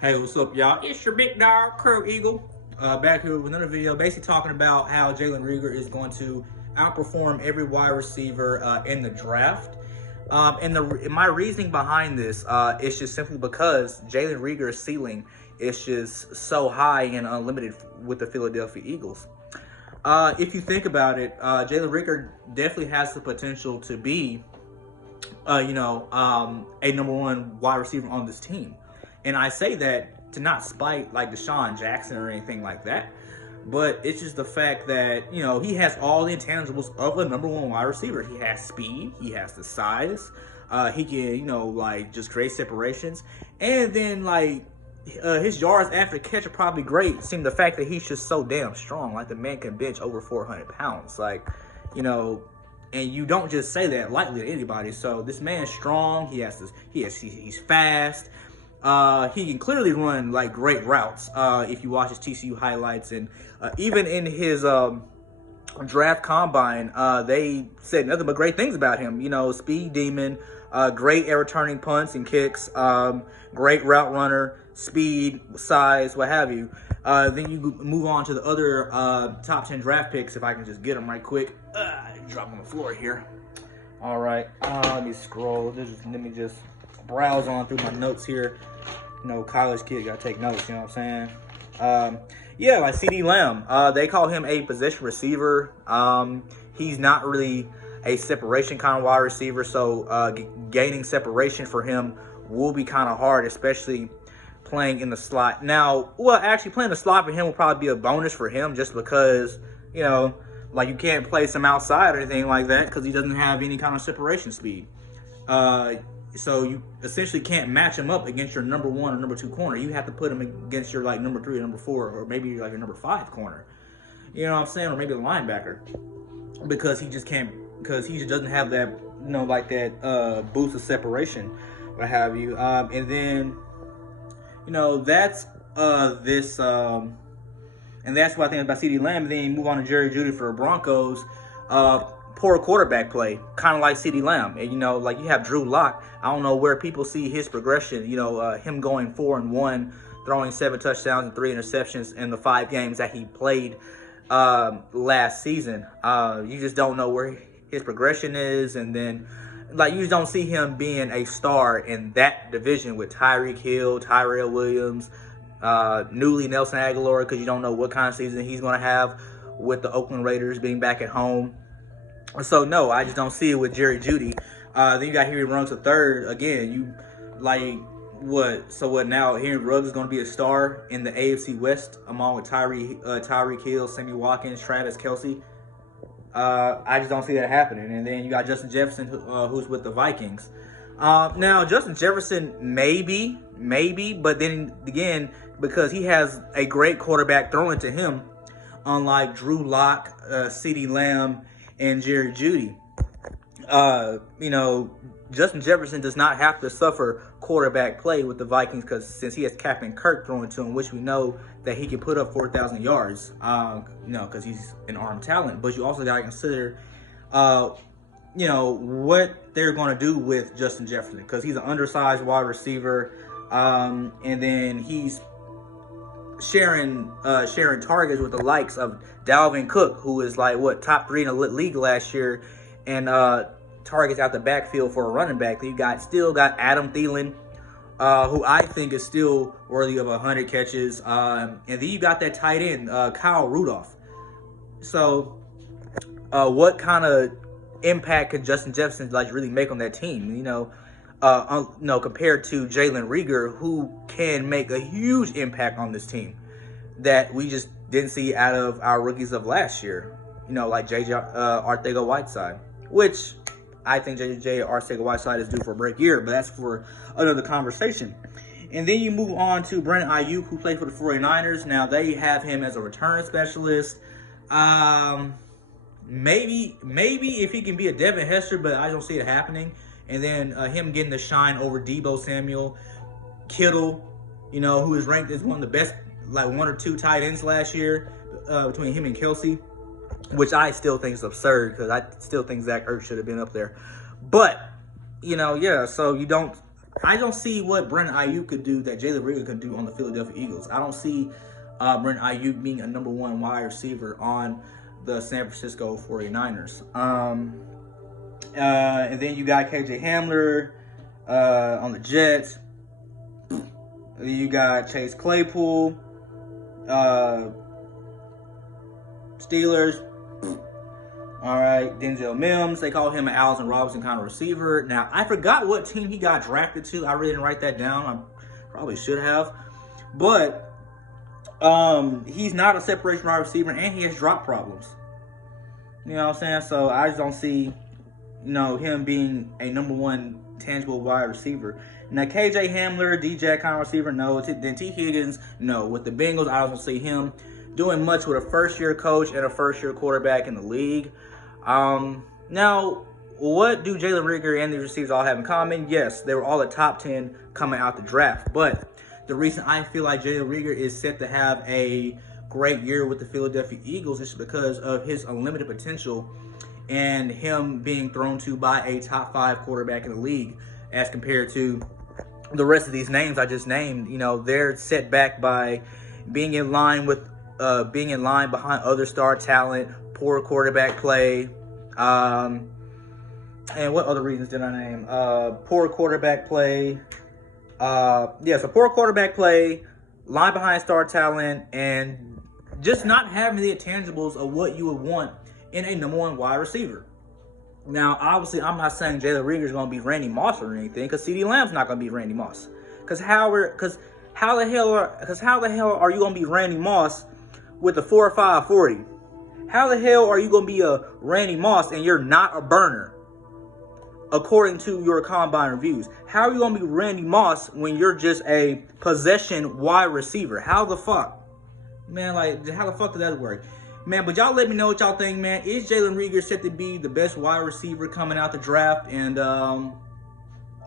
Hey, what's up, y'all? It's your big dog, Curve Eagle. Back here with another video, basically talking about how Jalen Reagor is going to outperform every wide receiver in the draft. And my reasoning behind this is just simply because Jalen Reagor's ceiling is just so high and unlimited with the Philadelphia Eagles. If you think about it, Jalen Reagor definitely has the potential to be, a number one wide receiver on this team. And I say that to not spite like Deshaun Jackson or anything like that, but it's just the fact that, he has all the intangibles of a number one wide receiver. He has speed, he has the size, he can, just create separations. And then, his yards after catch are probably great. Seeing the fact that he's just so damn strong. Like, the man can bench over 400 pounds. And you don't just say that lightly to anybody. So this man is strong. He's fast. He can clearly run like great routes. If you watch his TCU highlights, and even in his draft combine, they said nothing but great things about him. Speed demon, great air returning punts and kicks, great route runner, speed, size, what have you. Then you move on to the other top 10 draft picks. If I can just get them right quick. Drop on the floor here. All right. Let me scroll. Let me just browse on through my notes here. College kid gotta take notes. You know what I'm saying? Like CeeDee Lamb. They call him a possession receiver. He's not really a separation kind of wide receiver, so gaining separation for him will be kind of hard, especially playing in the slot. Now, actually playing the slot for him will probably be a bonus for him, just because you can't place him outside or anything like that because he doesn't have any kind of separation speed. So you essentially can't match him up against your number one or number two corner. You have to put him against your number three or number four, or maybe your number five corner. You know what I'm saying? Or maybe the linebacker, because he just doesn't have that boost of separation, what have you. And then that's this. And that's what I think about CeeDee Lamb. And then you move on to Jerry Jeudy for the Broncos. Poor quarterback play, kind of like CeeDee Lamb. And, you have Drew Lock. I don't know where people see his progression. Him going 4-1, throwing 7 touchdowns and 3 interceptions in the 5 games that he played last season. You just don't know where his progression is. And then, you just don't see him being a star in that division with Tyreek Hill, Tyrell Williams, newly Nelson Aguilar, because you don't know what kind of season he's going to have with the Oakland Raiders being back at home. So, no, I just don't see it with Jerry Jeudy. Then you got Henry Ruggs III. Again, what now? Henry Ruggs is going to be a star in the AFC West along with Tyreek Hill, Sammy Watkins, Travis Kelce. I just don't see that happening. And then you got Justin Jefferson, who's with the Vikings. Now, Justin Jefferson, maybe, but then again, because he has a great quarterback throwing to him, unlike Drew Lock, CeeDee Lamb, and Jerry Jeudy. Justin Jefferson does not have to suffer quarterback play with the Vikings, because since he has Captain Kirk throwing to him, which we know that he can put up 4,000 yards, because he's an armed talent. But you also got to consider, what they're going to do with Justin Jefferson, because he's an undersized wide receiver, and then he's sharing targets with the likes of Dalvin Cook, who is top 3 in the league last year, and targets out the backfield for a running back. You still got Adam Thielen, who I think is still worthy of 100 catches, and then you got that tight end Kyle Rudolph. So what kind of impact could Justin Jefferson really make on that team? Compared to Jalen Reagor, who can make a huge impact on this team that we just didn't see out of our rookies of last year. Like J.J. Arcega-Whiteside, which I think J.J. Arcega-Whiteside is due for a break year, but that's for another conversation. And then you move on to Brandon Ayuk, who played for the 49ers. Now, they have him as a return specialist. Maybe if he can be a Devin Hester, but I don't see it happening. And then him getting the shine over Deebo Samuel, Kittle, who is ranked as one of the best, 1 or 2 tight ends last year, between him and Kelce, which I still think is absurd, because I still think Zach Ertz should have been up there. But, so you don't I don't see what Brandon Ayuk could do that Jalen Reagor could do on the Philadelphia Eagles. I don't see Brandon Ayuk being a number one wide receiver on the San Francisco 49ers. And then you got KJ Hamler on the Jets. You got Chase Claypool, Steelers. All right, Denzel Mims. They call him an Allen Robinson kind of receiver. Now, I forgot what team he got drafted to. I really didn't write that down. I probably should have. But he's not a separation wide receiver, and he has drop problems. You know what I'm saying? So I just don't see, him being a number one tangible wide receiver. Now, KJ Hamler, DJ kind of receiver, no. Then T. Higgins, no. With the Bengals, I don't see him doing much with a first-year coach and a first-year quarterback in the league. Now, what do Jalen Reagor and the receivers all have in common? Yes, they were all the top 10 coming out the draft. But the reason I feel like Jalen Reagor is set to have a great year with the Philadelphia Eagles is because of his unlimited potential and him being thrown to by a top 5 quarterback in the league as compared to the rest of these names I just named. They're set back by being in line behind other star talent, poor quarterback play, and what other reasons did I name? Poor quarterback play. So poor quarterback play, line behind star talent, and just not having the intangibles of what you would want in a number one wide receiver. Now, obviously, I'm not saying Jalen Reagor is going to be Randy Moss or anything, because CeeDee Lamb's not going to be Randy Moss. Because how the hell are you going to be Randy Moss with a 4.5 40? How the hell are you going to be a Randy Moss and you're not a burner, according to your combine reviews? How are you going to be Randy Moss when you're just a possession wide receiver? How the fuck? Man, how the fuck did that work? Man, but y'all let me know what y'all think, man. Is Jalen Reagor set to be the best wide receiver coming out the draft? And, and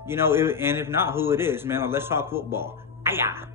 if not, who it is, man? Let's talk football. Ayah.